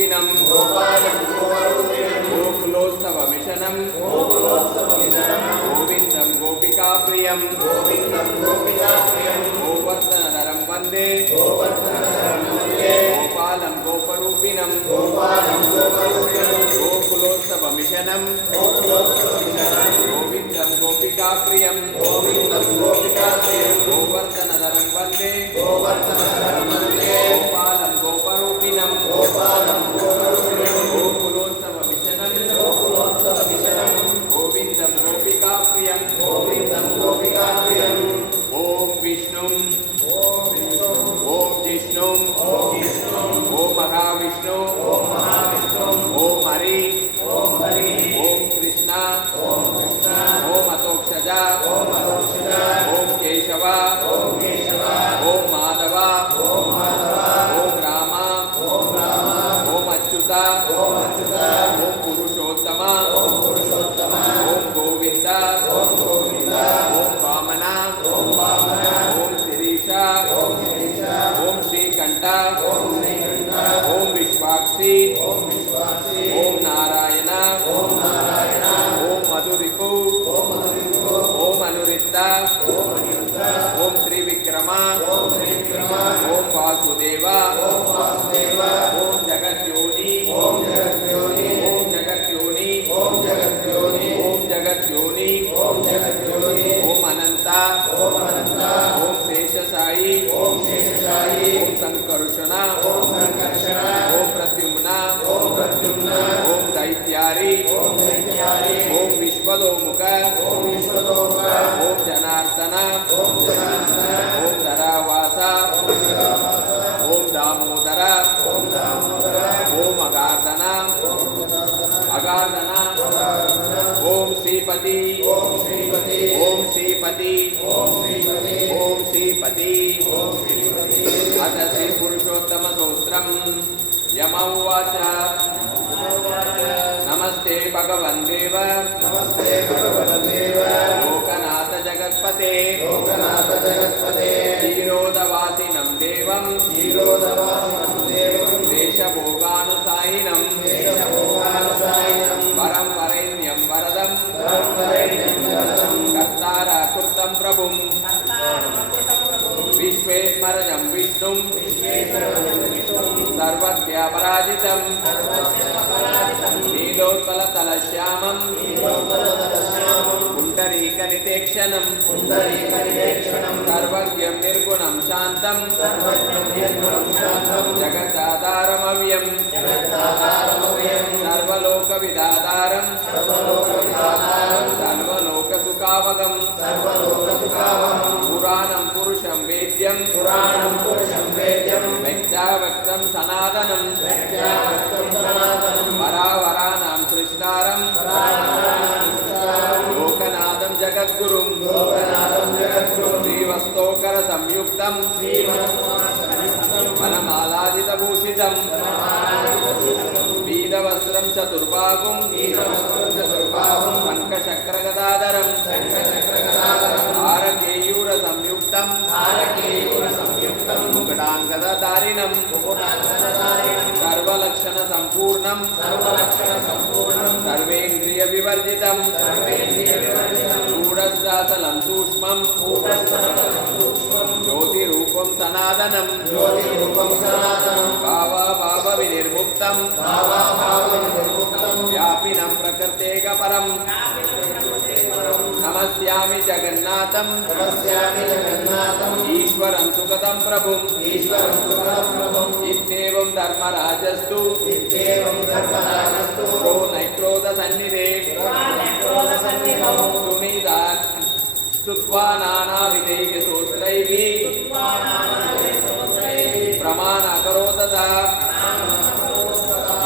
गोपरूपिणं गोकुलोत्सवमिशनं गोविन्दं गोपिकाप्रियं गोवर्धनधरं वन्दे गोपालं गोपरूपिणं गोकुलोत्सवमिशनं गोविन्दं गोपिकाप्रियं गोवर्धनधरं वन्दे गोपालं गोपरूपिणं गोकुलोत्सवमिशनं गोविन्दं गोपिकाप्रियं ॐ विष्णुं ॐ जिष्णुं ॐ महाविष्णु ॐ हरि ॐ कृष्ण ॐ अतोक्षजा ॐ केशव ॐ माधव ॐ राम ॐ अच्युत ॐ पुरुषोत्तम ॐ गोविंद ॐ वामन ॐ शिरीष ॐ श्रीकंठ ॐ विश्वाक्षी ॐ नारायण ॐ मधुरिपु ॐ अनुरिक्त ॐ त्रिविक्रम ॐ वासुदेव ॐ जगद्योनि ॐ जगद्योनि ॐ अनंत ॐ शेषशायी ॐ संकर्षण ॐ प्रद्युम्न ॐ दैत्यारी ॐ विश्वदोमुख ॐ जनार्दन ॐ धरावास ॐ दामोदर ॐ अगार्दन ॐ श्रीपति ॐ श्रीपति अथ श्री पुरुषोत्तम स्तोत्रम् यम उवाच नमस्ते भगवन् देव लोकनाथ जगत्पते क्षीरोदवासिनं देवं देशभोगानुसाहिनं वरं वरेण्यं वरदं कर्तारकृतं प्रभुं विश्वेश्वरं विष्णुं सर्वज्ञपराजितं नीलोत्पलतलश्यामं पुण्डरीकनितेक्षणं सर्वज्ञं निर्गुणं शान्तं जगदाधारमव्यं सर्वलोकविदातारं सर्वलोकसुखावगं पुराणं पुरुषं वेद्यं व्यक्ताव्यक्तं सनातनं वरावराणां सृष्टारं लोकनाथं जगद्गुरुं श्रीवस्तोकर संयुक्तं वनमालादितभूषितं वीरवस्त्रं चतुर्बाहुं शङ्खचक्रगदाधरं हारकेयूरसंयुक्तं मुकुटाङ्गदधारिणं सर्वलक्षणसम्पूर्णं सर्वेन्द्रियविवर्जितं गूढस्थलं सूक्ष्मं ज्योतिरूपं सनातनं भावविनिर्मुक्तं व्यापिनं प्रकृतेकपरं नमस्यामि जगन्नाथं ईश्वरं सुगतं प्रभुं इत्येवं धर्मराजस्तु प्रो नैक्रोधसन्निधे सुनिदान् स्तुत्वा नानाविधैर्यसूत्रैः प्रमाणकरोतथा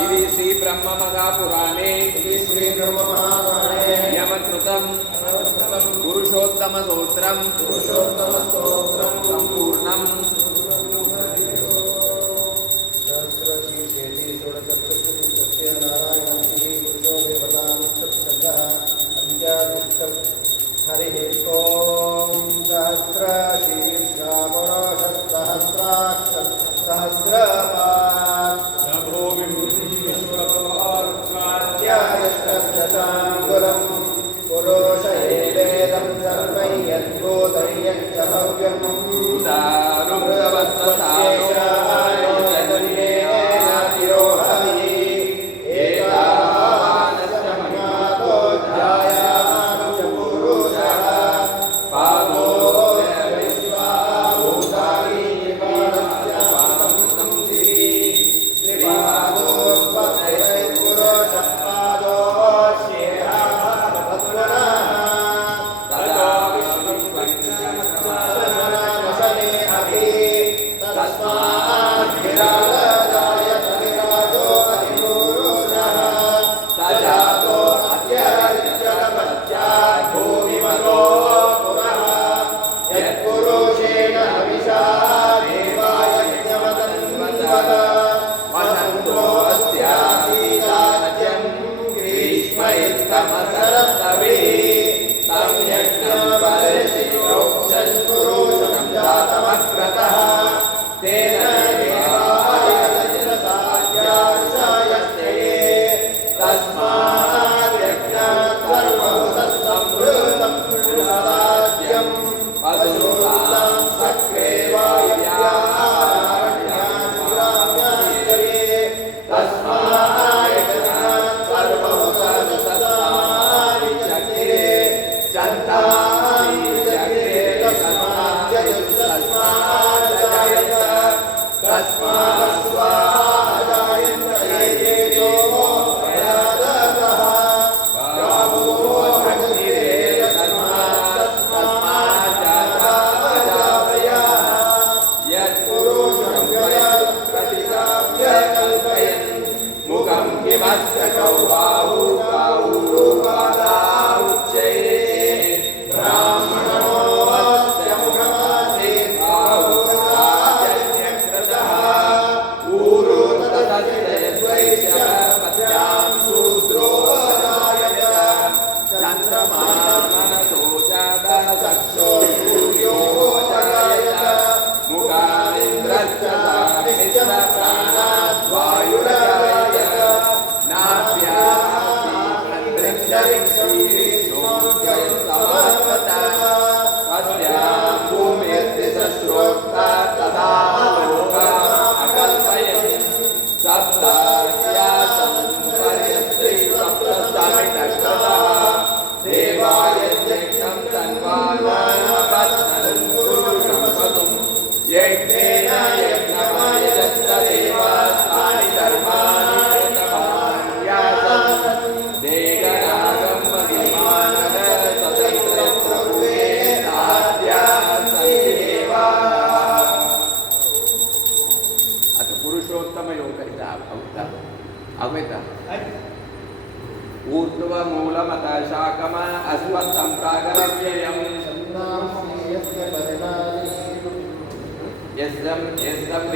इति श्रीब्रह्ममहापुराणे यमकृतं पुरुषोत्तमस्तोत्रं सम्पूर्णम् हरिः ॐ सहस्रशीर्षपुरुषः सहस्राक्षः सहस्रपात् ऊर्ध्वमूलमत शाकम अस्वत्थं प्रागरव्ययम् यस्यं